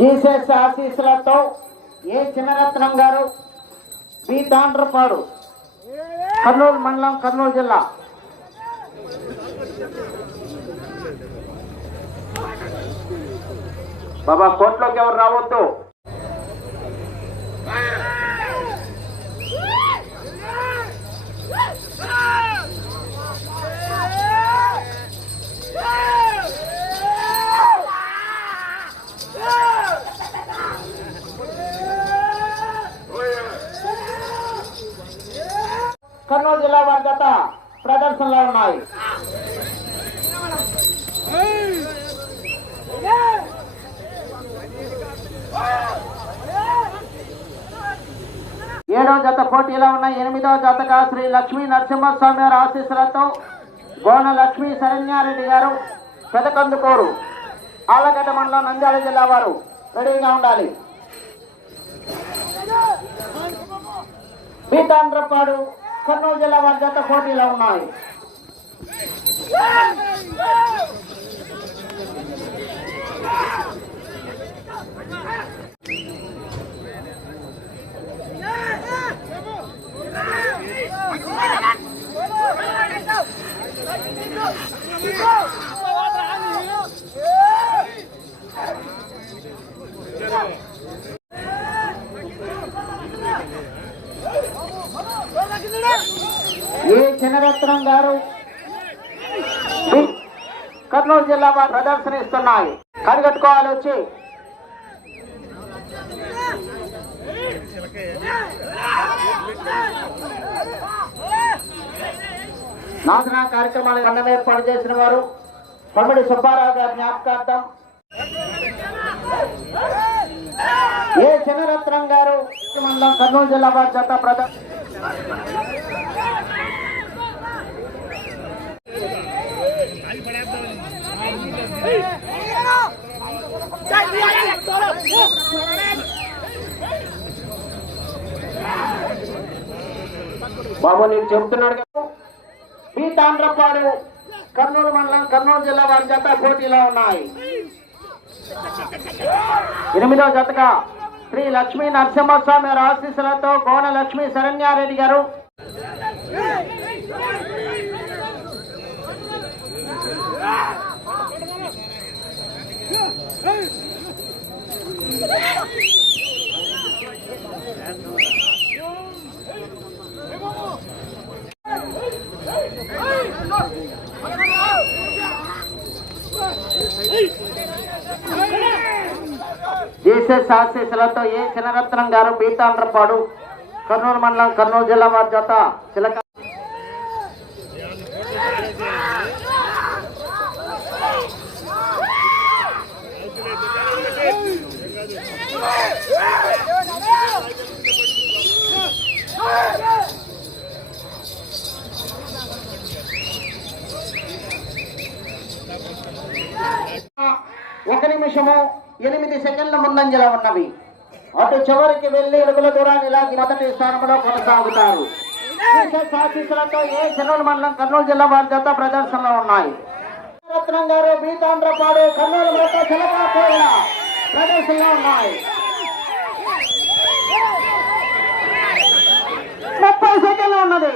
Jesus ఆశీస్సులతో ఏ చిన్నరత్నం గారు B Tandrapadu Kurnool మండలం కర్నూలు జిల్లా బాబా కోర్టులోకి ఎవరు రావద్దు. కర్నూలు జిల్లా వారి జత ప్రదర్శనలో ఉన్నాయి. ఏడవ జత పోటీలో ఉన్నాయి. ఎనిమిదవ జతగా శ్రీ లక్ష్మీ నరసింహస్వామి వారి ఆశీస్సులతో గోన లక్ష్మీ శరణ్యారెడ్డి గారు పెదకందుకూరు ఆలగడ్డ మండలం నంద్యాల జిల్లా వారు రెడీగా ఉండాలి. పీతాండ్రపాడు కర్నూలు జిల్లా వారి జత పోటీలో ఉన్నాయి. ఏ చిన్నరత్నం గారు కర్నూలు జిల్లా వారు ప్రదర్శన ఇస్తున్నాయి. కనిగట్టుకోవాలి వచ్చి నాదన కార్యక్రమాలకు అన్నం ఏర్పాటు చేసిన వారు పమిడి సుబ్బారావు గారి జ్ఞాపకార్థం ఏ చిన్నరత్నం గారు మండలం కర్నూలు జిల్లా వారి జత ప్రదర్శన బాబు నీకు చెబుతున్నాడు కదా. పీతాండ్రపాడు కర్నూలు మండలం కర్నూలు జిల్లా వారి జత పోటీలో ఉన్నాయి. ఎనిమిదవ జతగా శ్రీ లక్ష్మీ నరసింహస్వామి వారి ఆశీస్సులతో గోన లక్ష్మీ శరణ్యారెడ్డి గారు జీసస్ ఆశీస్సులతో ఏ చిన్నరత్నం గారు పీతాండ్రపాడు కర్నూలు మండలం కర్నూలు జిల్లా వారి జత చిలక ఒక నిమిషము 8 సెకండ్ల ముందంజలో ఉన్నవి. అటు చివరికి వెళ్లి అడుగుల దూరాన్ని లాగి మొదటి స్థానంలో కొనసాగుతారు. ఆశీస్సులతో ఏ కర్నూలు మండలం కర్నూలు జిల్లా వారి జత ప్రదర్శనలో ఉన్నాయి. రత్నం గారు పీతాండ్రపాడు కర్నూలు మొత్తం చిలకాపోయిన ప్రదర్శనలో ఉన్నాయి. 30 సెకండ్లు ఉన్నది.